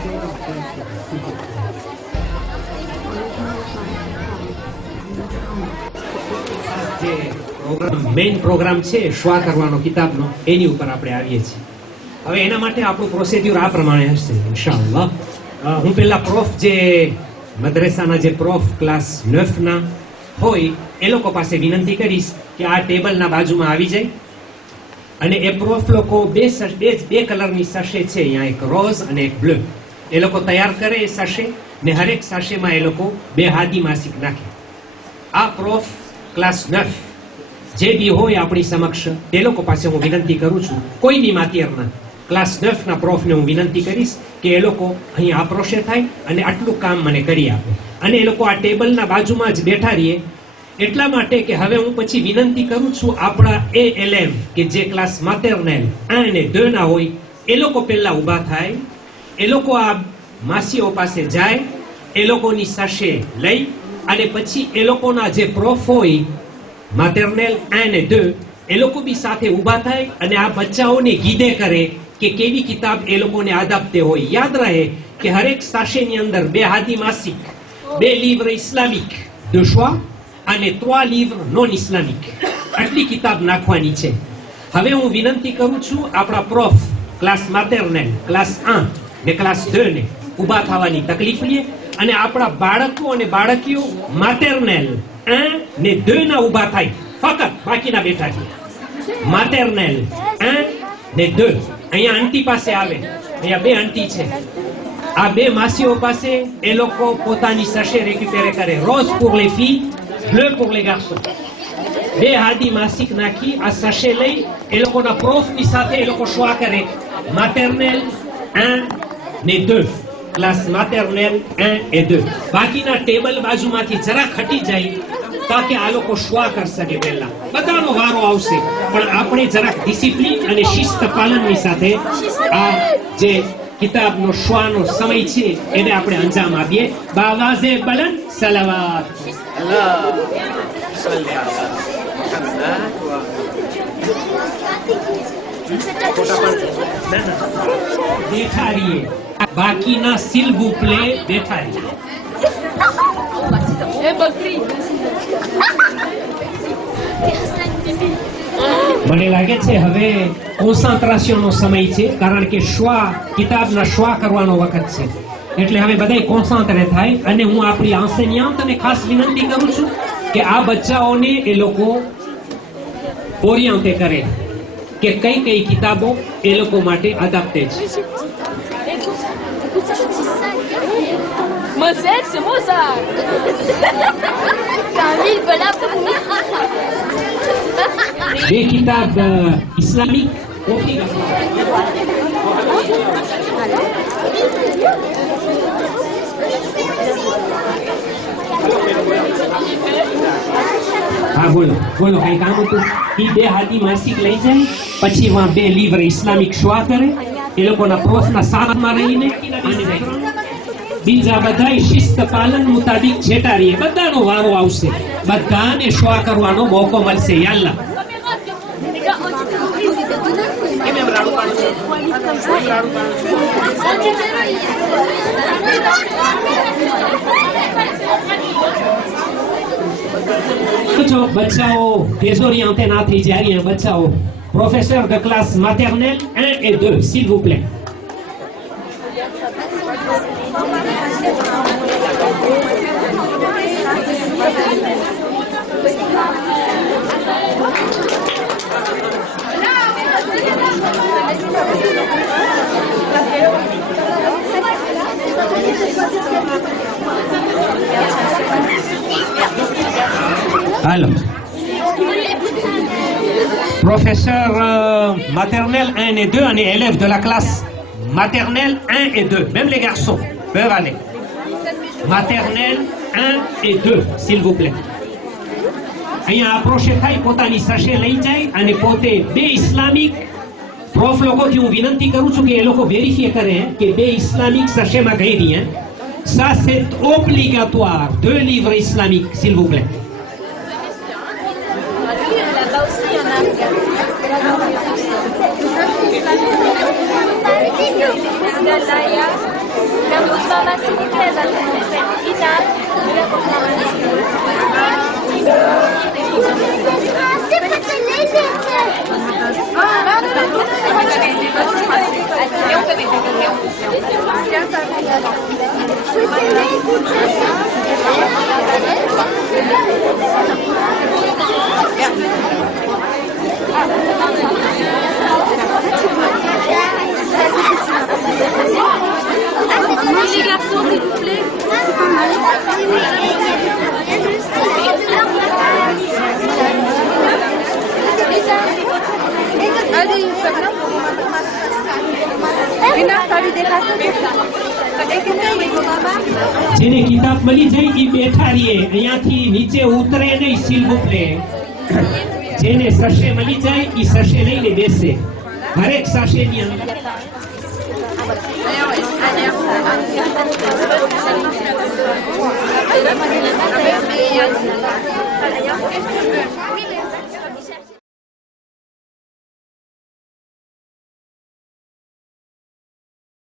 Main program છે શ્વા કરવાનો કિતાબનો, એની ઉપર આપણે આવીએ છીએ. હવે એના માટે આપણું પ્રોસિડ્યુર આ પ્રમાણે હશે ઇન્શાઅલ્લાહ. હું પેલા પ્રોફ જે મદ્રેસાના જે પ્રોફ ક્લાસ 9 ના હોય એ લોકો પાસે વિનંતી કરીશ કે આ ટેબલના બાજુમાં આવી જાય, અને એ પ્રોફ લોકો બે કલરની સાશે છે, અહીંયા એક રોઝ અને એક બ્લુ, એ લોકો તૈયાર કરે એ સાશે, ને હરેક સાશેમાં એ લોકો 2 હાદી માસિક નાખે. આ પ્રોફ ક્લાસ 9 જે બી હોય આપણી સમક્ષ એ લોકો પાસે હું વિનંતી કરું છું, કોઈ બી માતિયરના ક્લાસ 9 ના પ્રોફને હું વિનંતી કરીશ કે એ લોકો અહીં આપ્રોશે થાય અને આટલું કામ મને કરી આપે. અને એ લોકો આ ટેબલના બાજુમાં જ બેઠા રહીએ, એટલા માટે કે હવે હું પછી વિનંતી કરું છું આપણા ALM કે જે ક્લાસ માતેરનેલ 1 અને 2 ના હોય એ લોકો પહેલા ઊભા થાય, એ લોકો આ માસીઓ પાસે જાય, એ લોકોની સાશે લઈ અને પછી એ લોકોના જે પ્રોફ હોય માતેરનેલ 1 અને 2 એ લોકો બી સાથે ઊભા થાય અને આ બચ્ચાઓને ગીદે કરે કે કેવી કિતાબ એ લોકોને આદાબતે હોય. યાદ રહે કે હરેક સાશેની અંદર 2 હાદી માસિક, 2 લીવર ઇસ્લામિક de choix અને 3 લીવર નોન ઇસ્લામિક, આટલી કિતાબ નાખવાની છે. હવે હું વિનંતી કરું છું આપણા પ્રોફ ક્લાસ માતેરનેલ ક્લાસ 1 ને ક્લાસ 2 ને ઊભા થવાની તકલીફ લે, અને આપણા બાળકો અને બાળકીઓ માતેરનેલ 1 ને 2 ના ઊભા થાય, ફક્ત બાકીના બેઠા છે. માતેરનેલ 1 ને 2 અહીંયા આંટી પાસે આવે, અહીંયા 2 આંટી છે, આ 2 માસીઓ પાસે એ લોકો પોતાની સાશે રેક્યુપેરે કરે. Rose pour les filles, bleu pour les garçons. 2 હાદી માસિક નાખી આ સાશે લઈ એ લોકોના પ્રોફની સાથે એ લોકો શ્વા કરે. માતેરનેલ 1 ને 2, ક્લાસ માતેરનેલ 1 et 2. બાકીના ટેબલ બાજુમાંથી જરા ખટી જાય તાકે આ લોકો શ્વા કરી શકે. પહેલા બધાનો વારો આવશે, પણ આપણે જરાક ડિસિપ્લિન અને શિસ્ત પાલનની સાથે આ જે કિતાબનો શ્વાનો સમય છે એને આપણે અંજામ આપીએ. બાવાઝે બલંદ સલાવત. બેઠા રહીએ, બાકીના સિલ vous plaît બેઠા રહીએ. મને લાગે છે હવે કોન્સન્ટ્રેશનનો સમય છે, કારણ કે શ્વા કિતાબના શ્વા કરવાનો વખત છે, એટલે હવે બધાય કોન્સન્ટ્રે થાય. અને હું આપણી આંસેનિયાંતને ખાસ વિનંતી કરું છું કે આ બચ્ચાઓને એ લોકો ઓરિયન્ટે કરે કે કઈ કઈ કિતાબો એ લોકો માટે આદાબતે છે. Mozart, c'est Mozart. C'est un mille volable pour nous. Des kitabs islamiques હા બોલો બોલો, કઈ કામ હતું? એ 2 હાદી માસિક લઈ જાય, પછી વહાં 2 લીવર ઇસ્લામિક શ્વા કરે, એ લોકોના પ્રોફના સાથમાં રહીને બીજા બધાય શિસ્ત પાલન મુતાબિક છેટા રહીએ. બધાનો વારો આવશે, બધાને શ્વા કરવાનો મોકો મળશે. યાલ્લા જો બચ્ચાઓ désorienté ના થઈ જાય, બચ્ચાઓ professor de classe maternelle 1 et 2 s'il vous plaît. Alors, professeur maternelle 1 et 2, on est élève de la classe maternelle 1 et 2, même les garçons peuvent aller. Maternelle 1 et 2, s'il vous plaît. અહીંયા અપ્રોચે થાય, પોતાની સાશે લઈ જાય અને પોતે 2 ઇસ્લામિક પ્રોફ લોકોથી હું વિનંતી કરું છું કે એ લોકો વેરીફાઈ કરે કે 2 ઇસ્લામિક સાશેમાં ગઈ રહી. Ça c'est obligatoire, 2 livres islamiques s'il vous plaît. Là-bas aussi, il y en a. Là, il y a Merci maman, s'il vous plaît, parce que c'est une guitare. Les garçons, s'il vous plaît. જેને કિતાબ મળી જાય એ બેઠા રહીએ અહીંયાથી નીચે ઉતરે નહીં s'il vous plaît. જેને સશે મળી જાય એ સશે લઈને બેસે હરેક સશેની અંદર Oui,